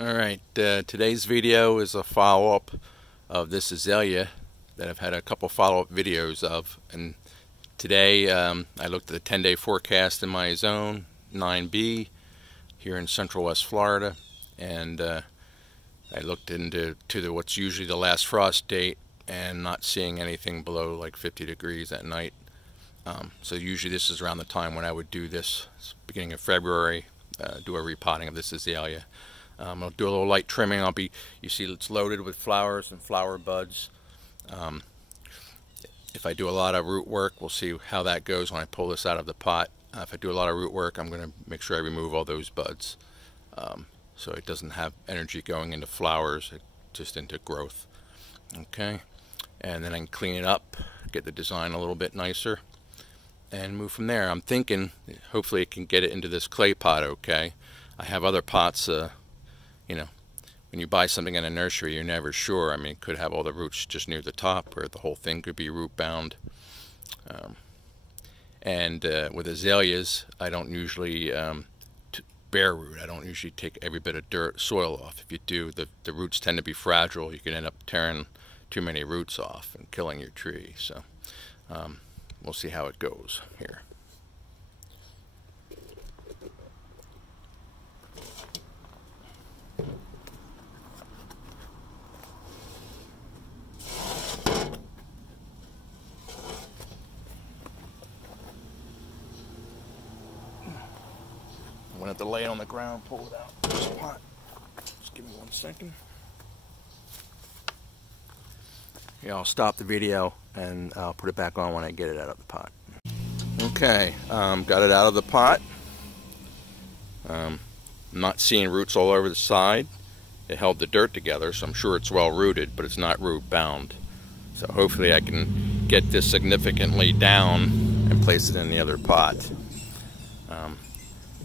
Alright, today's video is a follow-up of this azalea that I've had a couple follow-up videos of, and today I looked at the 10-day forecast in my zone 9B here in Central West Florida, and I looked into what's usually the last frost date and not seeing anything below like 50 degrees at night. So usually this is around the time when I would do this, beginning of February, do a repotting of this azalea. I'll do a little light trimming. You see it's loaded with flowers and flower buds. If I do a lot of root work, we'll see how that goes when I pull this out of the pot. If I do a lot of root work, I'm going to make sure I remove all those buds, so it doesn't have energy going into flowers, just into growth. Okay, and then I can clean it up, get the design a little bit nicer, and move from there. I'm thinking hopefully I can get it into this clay pot. Okay, I have other pots. You know, when you buy something in a nursery, you're never sure. I mean, it could have all the roots just near the top, or the whole thing could be root bound. With azaleas, I don't usually bare root. I don't usually take every bit of dirt, soil off. If you do, the roots tend to be fragile. You can end up tearing too many roots off and killing your tree. So we'll see how it goes here. I'm going to have to lay it on the ground, pull it out of this pot. Just give me 1 second. Yeah, I'll stop the video and I'll put it back on when I get it out of the pot. Okay, got it out of the pot. I'm not seeing roots all over the side. It held the dirt together, so I'm sure it's well rooted, but it's not root bound. So hopefully I can get this significantly down and place it in the other pot.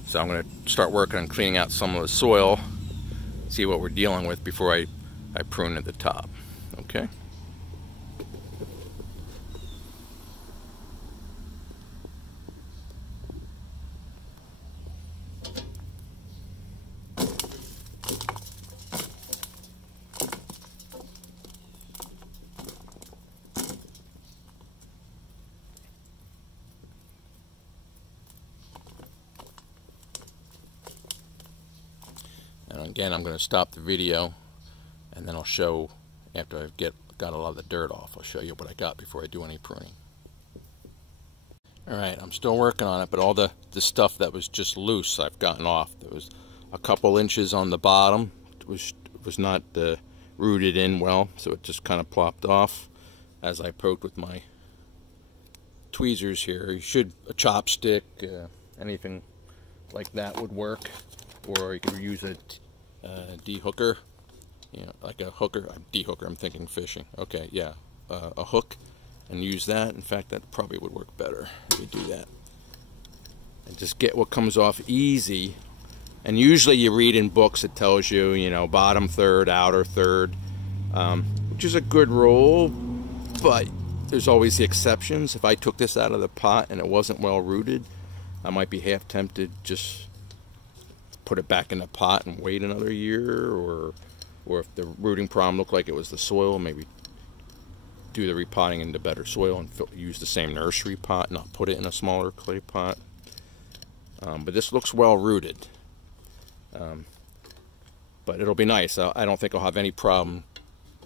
So I'm going to start working on cleaning out some of the soil, see what we're dealing with before I prune at the top. Okay? And again, I'm going to stop the video, and then I'll show, after I've got a lot of the dirt off, I'll show you what I got before I do any pruning. Alright, I'm still working on it, but all the stuff that was just loose I've gotten off. There was a couple inches on the bottom. It was not rooted in well, so it just kind of plopped off as I poked with my tweezers here. You should, a chopstick, anything like that would work, or you could use a de-hooker, like a hooker. De-hooker, I'm thinking fishing. Okay, yeah, a hook, and use that. In fact, that probably would work better if you do that. And just get what comes off easy. And usually you read in books, it tells you, bottom third, outer third, which is a good rule, but there's always the exceptions. If I took this out of the pot and it wasn't well rooted, I might be half tempted just put it back in the pot and wait another year, or if the rooting problem looked like it was the soil, maybe do the repotting into better soil and use the same nursery pot, not put it in a smaller clay pot. But this looks well rooted, but it'll be nice. I don't think I'll have any problem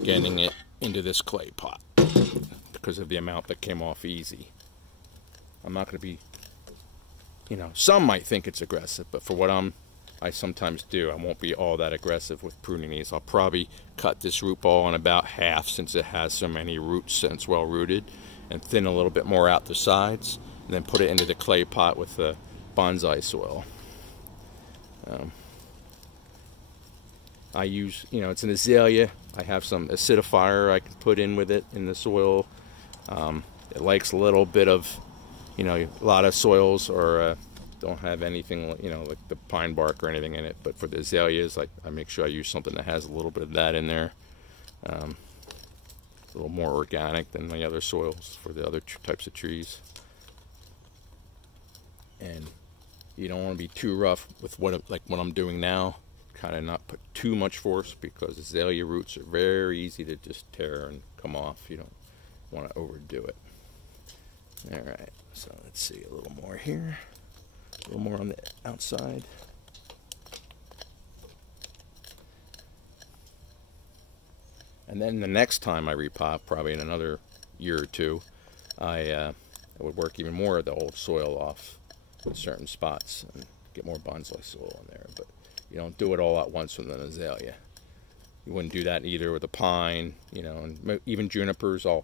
getting it into this clay pot because of the amount that came off easy. I'm not going to be, some might think it's aggressive, but for what I sometimes do, I won't be all that aggressive with pruning these. I'll probably cut this root ball in about half, since it has so many roots and it's well rooted, and thin a little bit more out the sides, and then put it into the clay pot with the bonsai soil. I use, it's an azalea. I have some acidifier I can put in with it in the soil. It likes a little bit of, a lot of soils or don't have anything, like the pine bark or anything in it, but for the azaleas, I make sure I use something that has a little bit of that in there. A little more organic than the other soils for the other types of trees. And you don't want to be too rough with what I'm doing now, kind of not put too much force, because azalea roots are very easy to just tear and come off. You don't want to overdo it. Alright, so let's see, a little more here, a little more on the outside. And then the next time I repot, probably in another year or two, I would work even more of the old soil off in certain spots and get more bonsai soil in there. But you don't do it all at once with an azalea. You wouldn't do that either with a pine, you know, and even junipers. I'll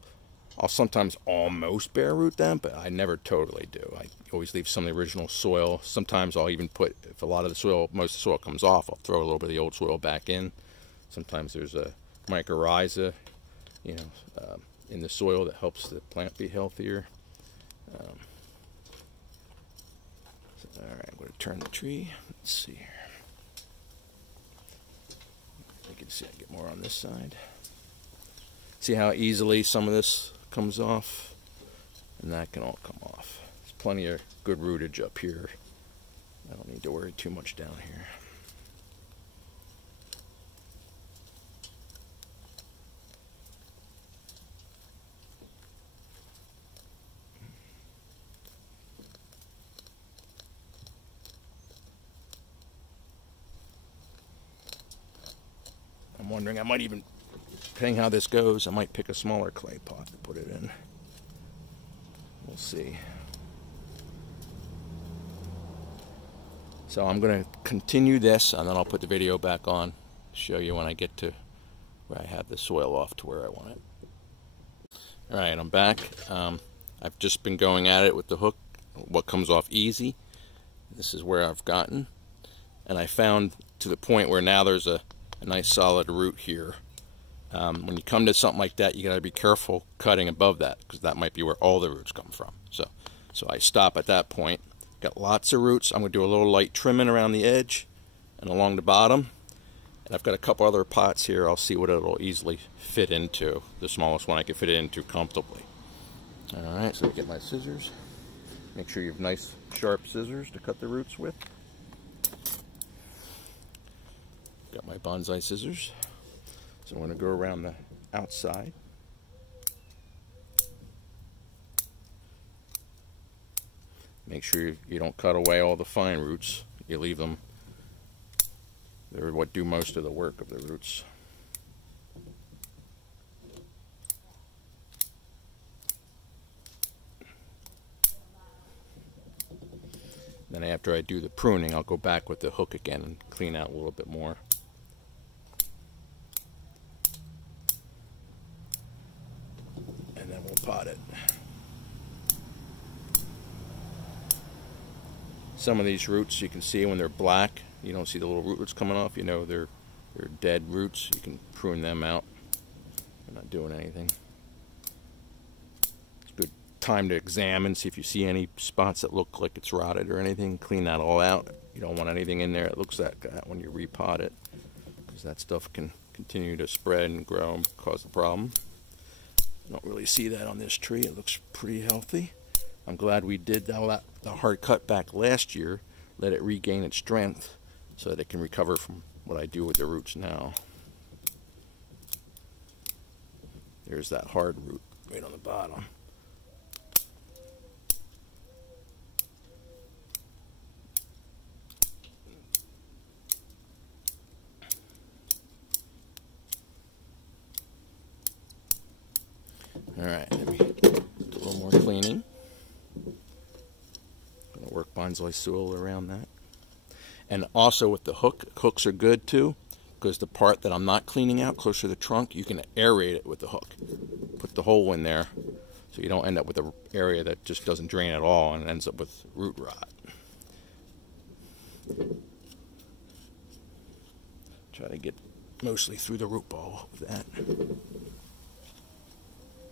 sometimes almost bare root them, but I never totally do. I always leave some of the original soil. Sometimes I'll even put, if a lot of the soil, most of the soil comes off, I'll throw a little bit of the old soil back in. Sometimes there's a mycorrhiza, you know, in the soil that helps the plant be healthier. All right, I'm going to turn the tree. Let's see here. You can see I get more on this side. See how easily some of this comes off, and that can all come off. There's plenty of good rootage up here. I don't need to worry too much down here. I'm wondering, I might even, depending how this goes, I might pick a smaller clay pot to put it in. We'll see. So I'm going to continue this, and then I'll put the video back on, show you when I get to where I have the soil off to where I want it. Alright, I'm back. I've just been going at it with the hook, what comes off easy. This is where I've gotten. And I found to the point where now there's a nice solid root here. When you come to something like that, you got to be careful cutting above that, because that might be where all the roots come from. So I stop at that point. Got lots of roots. I'm going to do a little light trimming around the edge and along the bottom. And I've got a couple other pots here. I'll see what it'll easily fit into. The smallest one I can fit it into comfortably. Alright, so I get my scissors. Make sure you have nice sharp scissors to cut the roots with. Got my bonsai scissors. So I'm going to go around the outside. Make sure you don't cut away all the fine roots. You leave them. They're what do most of the work of the roots. Then after I do the pruning, I'll go back with the hook again and clean out a little bit more. And then we'll pot it. Some of these roots you can see when they're black, you don't see the little rootlets coming off, you know they're dead roots. You can prune them out. They're not doing anything. It's a good time to examine, see if you see any spots that look like it's rotted or anything. Clean that all out. You don't want anything in there that looks like that when you repot it, because that stuff can continue to spread and grow and cause a problem. I don't really see that on this tree. It looks pretty healthy. I'm glad we did the hard cut back last year, let it regain its strength so that it can recover from what I do with the roots now. There's that hard root right on the bottom. Alright, let me do a little more cleaning. Gonna work bonsai soil around that. And also with the hooks are good too, because the part that I'm not cleaning out closer to the trunk, you can aerate it with the hook. Put the hole in there so you don't end up with an area that just doesn't drain at all and ends up with root rot. Try to get mostly through the root ball with that.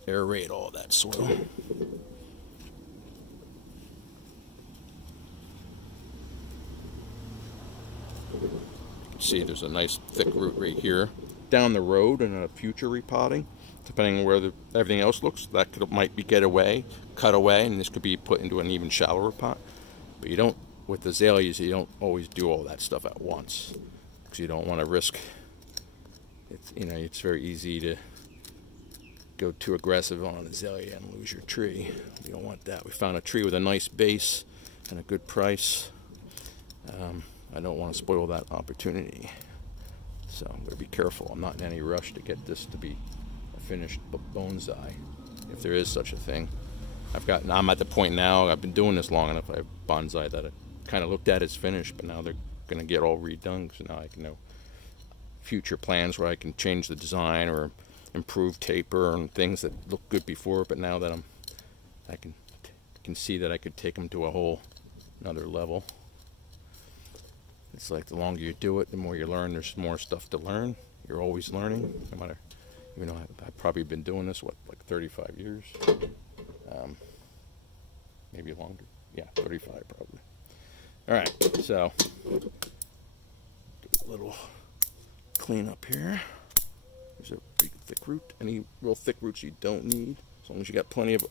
Aerate all that soil. You can see there's a nice thick root right here. Down the road in a future repotting, depending on where everything else looks, that might be cut away, and this could be put into an even shallower pot. But you don't, with azaleas, you don't always do all that stuff at once, because you don't want to risk. It's, you know, it's very easy to go too aggressive on an azalea and lose your tree. We don't want that. We found a tree with a nice base and a good price. I don't want to spoil that opportunity, so I'm going to be careful. I'm not in any rush to get this to be a finished bonsai, if there is such a thing. I'm at the point now, I've been doing this long enough, I have bonsai that I kind of looked at as finished, but now they're going to get all redone, so now I can know future plans where I can change the design or improve taper and things that looked good before, but now that I can see that I could take them to a whole another level. It's like the longer you do it, the more you learn. There's more stuff to learn. You're always learning, no matter, you know, I've probably been doing this, what, like 35 years? Maybe longer. Yeah, 35 probably. All right, so do a little clean up here. There's a big thick root. Any real thick roots you don't need, as long as you got plenty of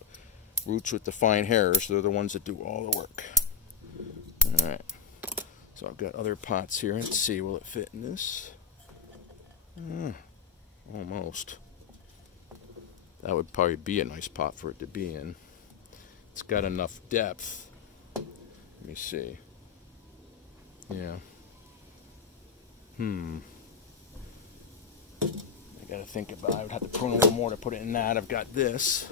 roots with the fine hairs. They're the ones that do all the work. All right. So I've got other pots here. Let's see, will it fit in this? Almost. That would probably be a nice pot for it to be in. It's got enough depth. Let me see. Yeah. I gotta think about it. I would have to prune a little more to put it in that. I've got this,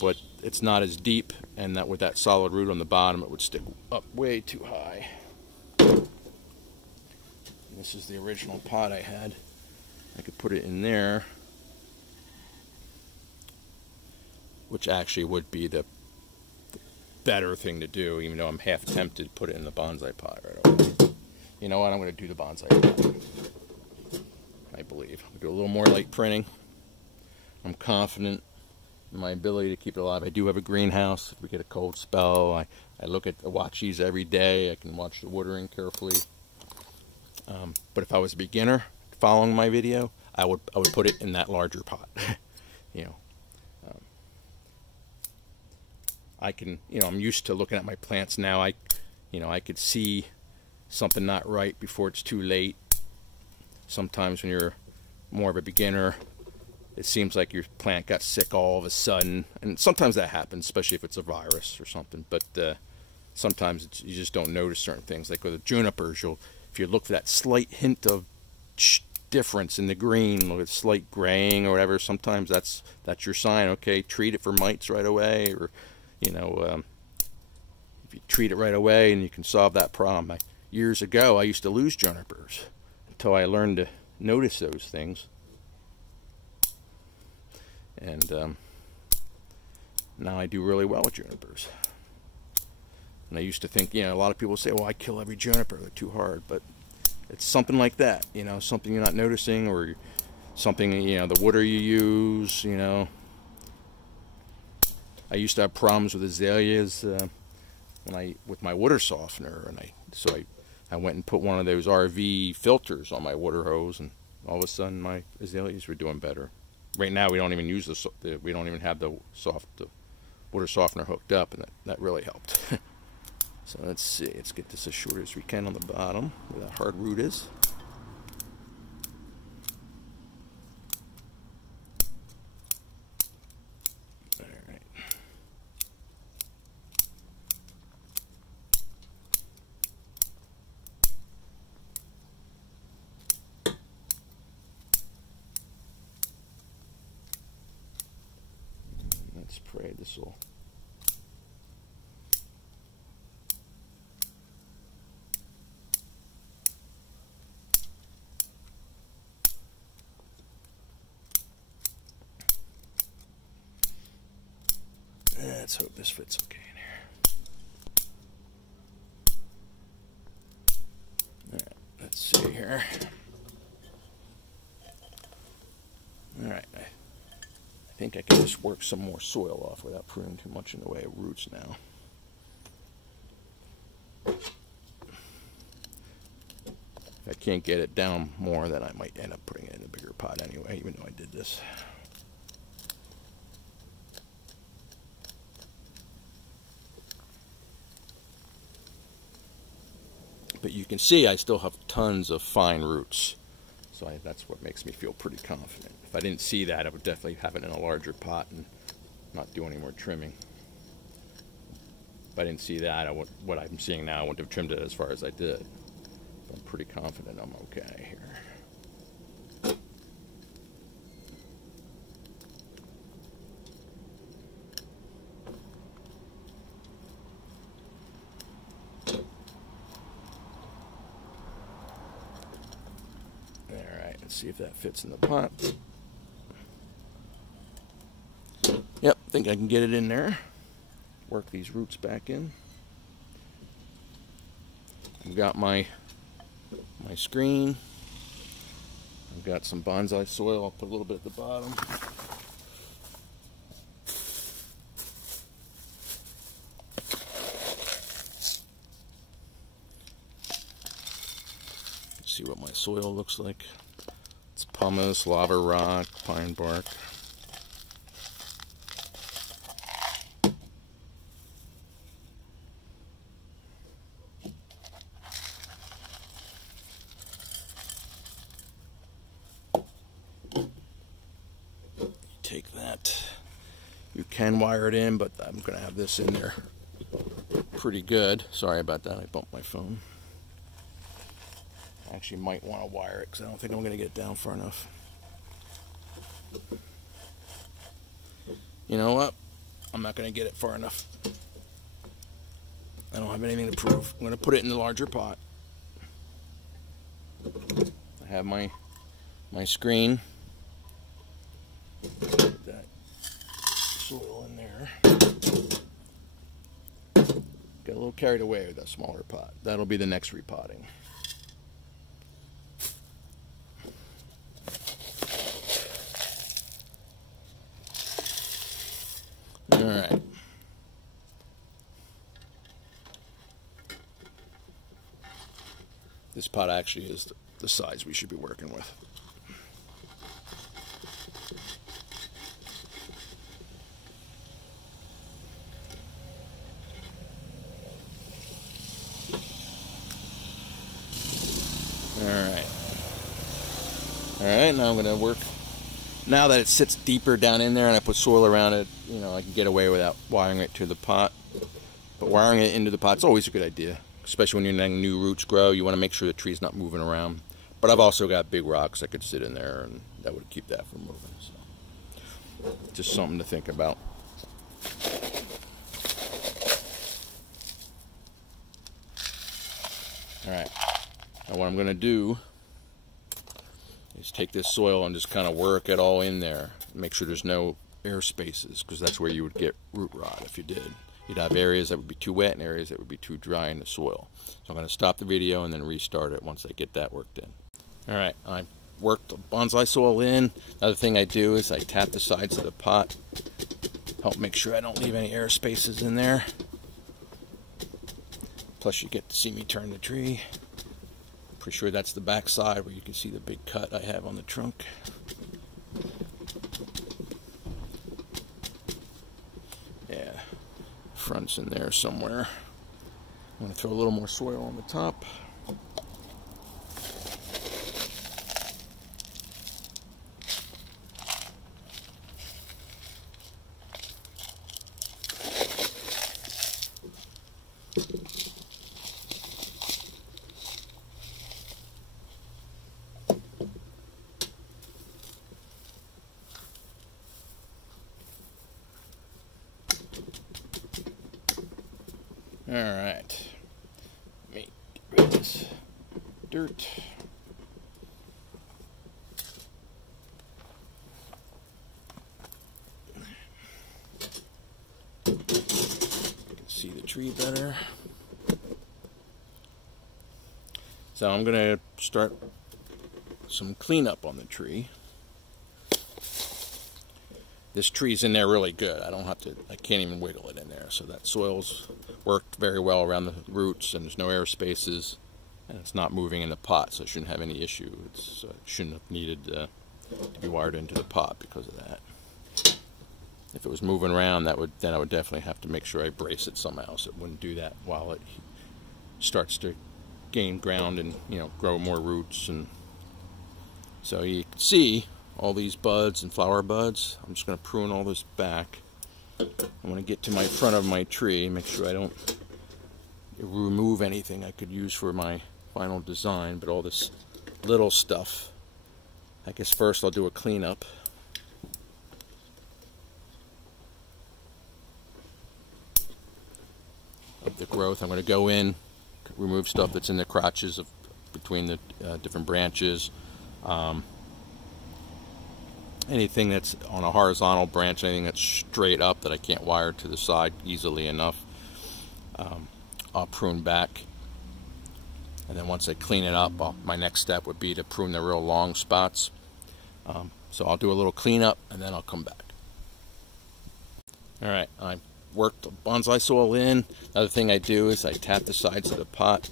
but it's not as deep, and that with that solid root on the bottom, it would stick up way too high. This is the original pot I had. I could put it in there, which actually would be the better thing to do, even though I'm half tempted to put it in the bonsai pot right away. You know what? I'm going to do the bonsai pot. I believe. I'll do a little more light printing. I'm confident in my ability to keep it alive. I do have a greenhouse. If we get a cold spell, I watch these every day. I can watch the watering carefully. But if I was a beginner following my video, I would put it in that larger pot. You know, I can, you know, I'm used to looking at my plants now. I could see something not right before it's too late. Sometimes when you're more of a beginner, it seems like your plant got sick all of a sudden, and sometimes that happens, especially if it's a virus or something. But sometimes you just don't notice certain things. Like with the junipers, if you look for that slight hint of difference in the green, with slight graying or whatever, sometimes that's your sign. Okay, treat it for mites right away, or you know, if you treat it right away and you can solve that problem. Years ago, I used to lose junipers until I learned to notice those things. And now I do really well with junipers. And I used to think, you know, a lot of people say, well, I kill every juniper, they're too hard. But it's something like that, you know, something you're not noticing, or something, you know, the water you use, you know. I used to have problems with azaleas with my water softener, and I went and put one of those RV filters on my water hose, and all of a sudden my azaleas were doing better. Right now we don't even use we don't even have the water softener hooked up, and that really helped. So let's see, let's get this as short as we can on the bottom where that hard root is. Alright. Let's pray this will. Let's hope this fits okay in here. Alright, let's see here. Alright, I think I can just work some more soil off without pruning too much in the way of roots now. If I can't get it down more, then I might end up putting it in a bigger pot anyway, even though I did this. But you can see I still have tons of fine roots. So that's what makes me feel pretty confident. If I didn't see that, I would definitely have it in a larger pot and not do any more trimming. If I didn't see that, what I'm seeing now, I wouldn't have trimmed it as far as I did. But I'm pretty confident I'm okay here. Let's see if that fits in the pot. Yep, I think I can get it in there. Work these roots back in. I've got my screen. I've got some bonsai soil. I'll put a little bit at the bottom. Let's see what my soil looks like. It's pumice, lava rock, pine bark. Take that. You can wire it in, but I'm going to have this in there pretty good. Sorry about that. I bumped my phone. I actually might want to wire it because I don't think I'm going to get it down far enough. You know what? I'm not going to get it far enough. I don't have anything to prove. I'm going to put it in the larger pot. I have my screen. Put that soil in there. Got a little carried away with that smaller pot. That'll be the next repotting. Alright. This pot actually is the size we should be working with. Alright, now I'm going to work. Now that it sits deeper down in there and I put soil around it, you know, I can get away without wiring it to the pot. But wiring it into the pot's always a good idea, especially when you're letting new roots grow. You want to make sure the tree's not moving around. But I've also got big rocks that could sit in there, and that would keep that from moving. So, just something to think about. Alright, now what I'm going to do is take this soil and just kind of work it all in there. Make sure there's no air spaces, because that's where you would get root rot if you did. You'd have areas that would be too wet and areas that would be too dry in the soil. So I'm going to stop the video and then restart it once I get that worked in. Alright, I worked the bonsai soil in. Another thing I do is I tap the sides of the pot. Help make sure I don't leave any air spaces in there. Plus you get to see me turn the tree. Pretty sure that's the back side where you can see the big cut I have on the trunk. Yeah, front's in there somewhere. I'm going to throw a little more soil on the top. Alright, let me get rid of this dirt. You can see the tree better. So I'm going to start some cleanup on the tree. This tree's in there really good. I can't even wiggle it in there. So that soil's worked very well around the roots, and there's no air spaces, and it's not moving in the pot, so it shouldn't have any issue. It shouldn't have needed to be wired into the pot because of that. If it was moving around, then I would definitely have to make sure I brace it somehow so it wouldn't do that while it starts to gain ground and, you know, grow more roots. And so you can see all these buds and flower buds. I'm just going to prune all this back. I want to get to my front of my tree, make sure I don't remove anything I could use for my final design, but all this little stuff, I guess first I'll do a cleanup. Of the growth. I'm going to go in, remove stuff that's in the crotches of between the different branches. Anything that's on a horizontal branch, anything that's straight up that I can't wire to the side easily enough, I'll prune back. And then once I clean it up, my next step would be to prune the real long spots. So I'll do a little cleanup and then I'll come back. Alright, I worked the bonsai soil in. Another thing I do is I tap the sides of the pot,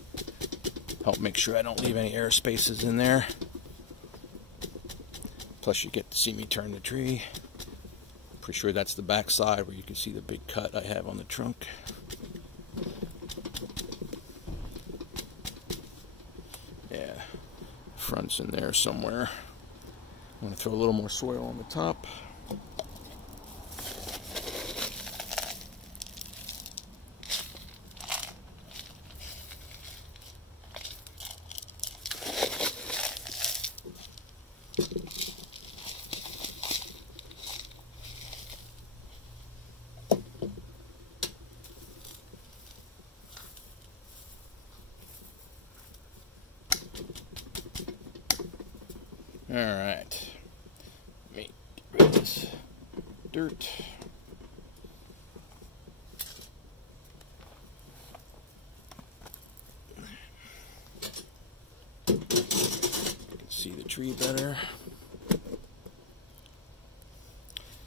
help make sure I don't leave any air spaces in there. Plus you get to see me turn the tree. Pretty sure that's the back side where you can see the big cut I have on the trunk. Yeah, front's in there somewhere. I'm going to throw a little more soil on the top. Alright, let me get rid of this dirt. You can see the tree better.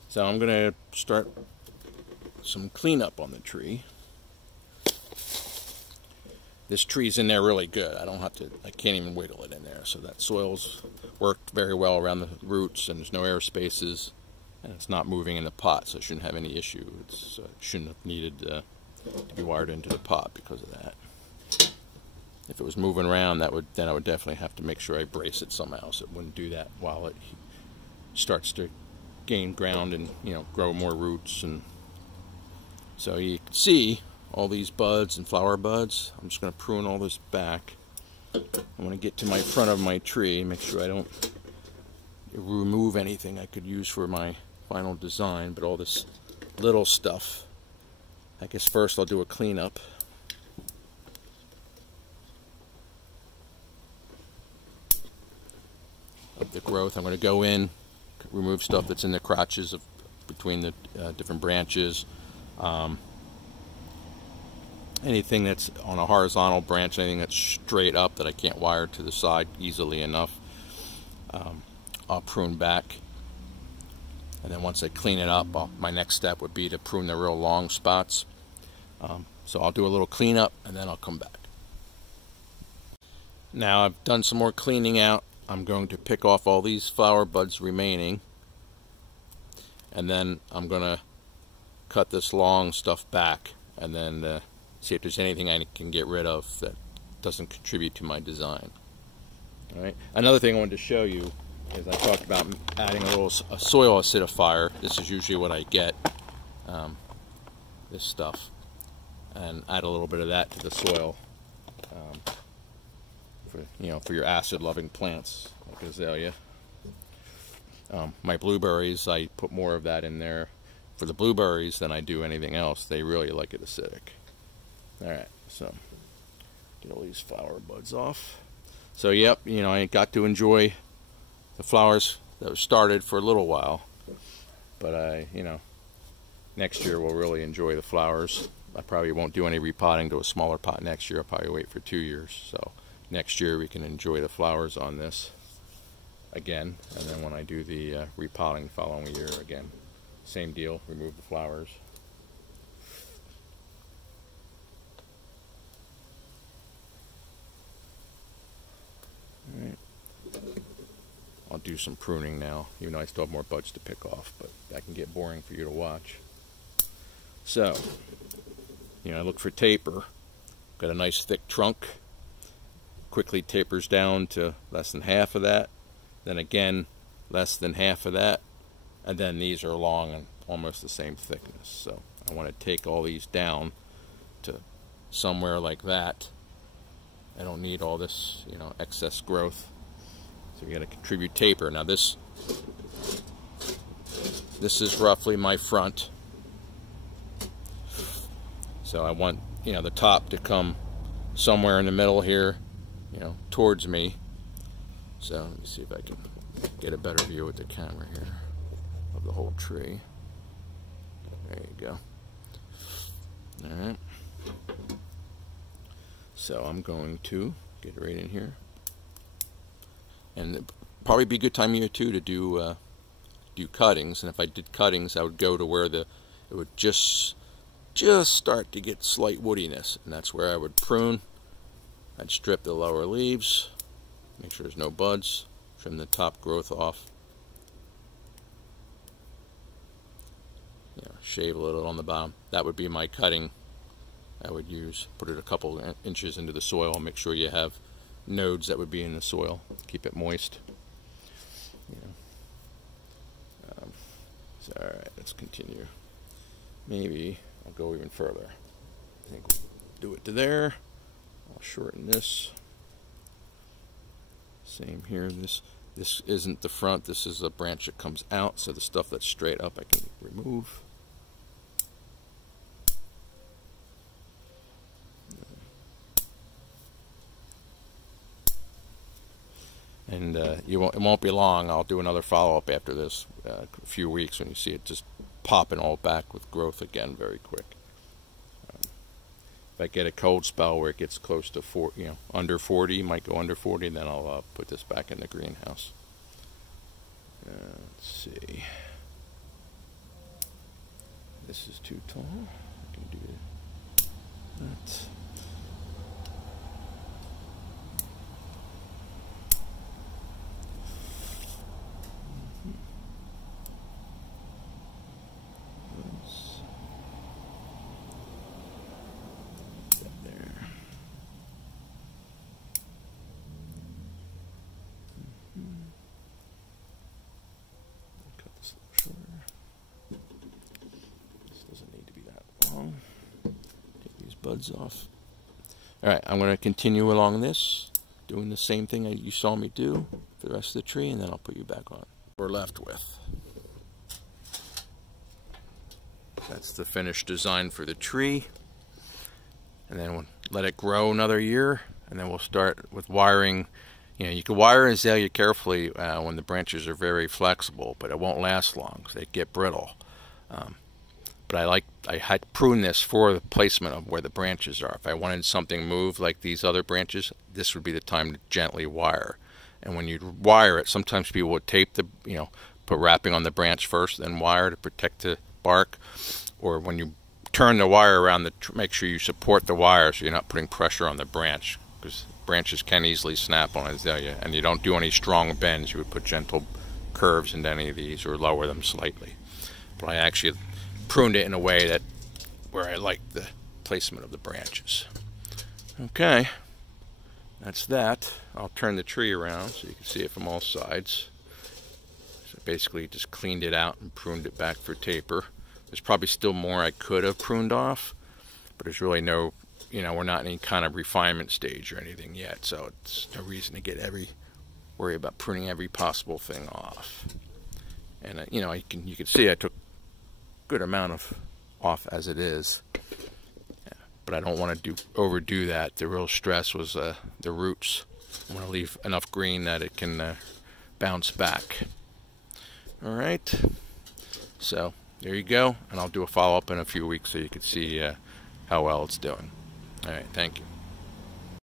So I'm going to start some cleanup on the tree. This tree's in there really good. I can't even wiggle it in there. So that soil's worked very well around the roots, and there's no air spaces, and it's not moving in the pot, so it shouldn't have any issue. It shouldn't have needed to be wired into the pot because of that. If it was moving around, then I would definitely have to make sure I brace it somehow so it wouldn't do that while it starts to gain ground and, you know, grow more roots. And so you can see all these buds and flower buds. I'm just going to prune all this back. I want to get to my front of my tree, make sure I don't remove anything I could use for my final design, but all this little stuff, I guess first I'll do a cleanup. Of the growth. I'm going to go in, remove stuff that's in the crotches of between the different branches. Anything that's on a horizontal branch, anything that's straight up that I can't wire to the side easily enough, I'll prune back. And then once I clean it up, my next step would be to prune the real long spots. So I'll do a little cleanup and then I'll come back. Now I've done some more cleaning out. I'm going to pick off all these flower buds remaining, and then I'm going to cut this long stuff back and then see if there's anything I can get rid of that doesn't contribute to my design. All right. Another thing I wanted to show you is I talked about adding a soil acidifier. This is usually what I get, this stuff, and add a little bit of that to the soil. For your acid-loving plants like azalea. My blueberries, I put more of that in there for the blueberries than I do anything else. They really like it acidic. Alright, so get all these flower buds off. So yep, I got to enjoy the flowers that were started for a little while, but next year we'll really enjoy the flowers. I probably won't do any repotting to a smaller pot next year. I'll probably wait for 2 years. So next year we can enjoy the flowers on this again, and then when I do the repotting the following year again, same deal, remove the flowers. Alright. I'll do some pruning now, even though I still have more buds to pick off, but that can get boring for you to watch. So, I look for taper. Got a nice thick trunk. quickly tapers down to less than half of that, then again less than half of that, and then these are long and almost the same thickness. So I want to take all these down to somewhere like that. I don't need all this, you know, excess growth. So you got to contribute taper. Now this is roughly my front. So I want, you know, the top to come somewhere in the middle here, you know, towards me. So let me see if I can get a better view with the camera here of the whole tree. There you go. All right. So I'm going to get right in here, and it'd probably be a good time of year too to do cuttings. And if I did cuttings, I would go to where it would just start to get slight woodiness, and that's where I would prune. I'd strip the lower leaves, make sure there's no buds, trim the top growth off, you know, shave a little on the bottom. That would be my cutting I would use. Put it a couple inches into the soil, make sure you have nodes that would be in the soil, keep it moist. You know. So, all right, let's continue. Maybe I'll go even further. I think we'll do it to there. I'll shorten this. Same here. This isn't the front. This is a branch that comes out. So the stuff that's straight up I can remove. And it won't be long. I'll do another follow-up after this, a few weeks, when you see it just popping all back with growth again very quick. If I get a cold spell where it gets close to under 40, might go under 40, then I'll put this back in the greenhouse. Let's see. This is too tall. I can do that. Take these buds off. Alright, I'm going to continue along this, doing the same thing you saw me do for the rest of the tree, and then I'll put you back on. We're left with. That's the finished design for the tree. And then we'll let it grow another year, and then we'll start with wiring. You know, you can wire azalea carefully when the branches are very flexible, but it won't last long because they get brittle. But I had pruned this for the placement of where the branches are. If I wanted something moved like these other branches, this would be the time to gently wire. And when you wire it, sometimes people would tape put wrapping on the branch first, then wire to protect the bark. Or when you turn the wire around, make sure you support the wire so you're not putting pressure on the branch, because branches can easily snap on azalea. And you don't do any strong bends. You would put gentle curves into any of these or lower them slightly. But I actually pruned it in a way where I like the placement of the branches. Okay, that's that. I'll turn the tree around so you can see it from all sides. So basically just cleaned it out and pruned it back for taper. There's probably still more I could have pruned off, but there's really no, we're not in any kind of refinement stage or anything yet, so it's no reason to worry about pruning every possible thing off. And you can see I took good amount of off as it is, but I don't want to overdo that. The real stress was the roots. I want to leave enough green that it can bounce back. All right, so there you go, and I'll do a follow-up in a few weeks so you can see how well it's doing. All right, thank you.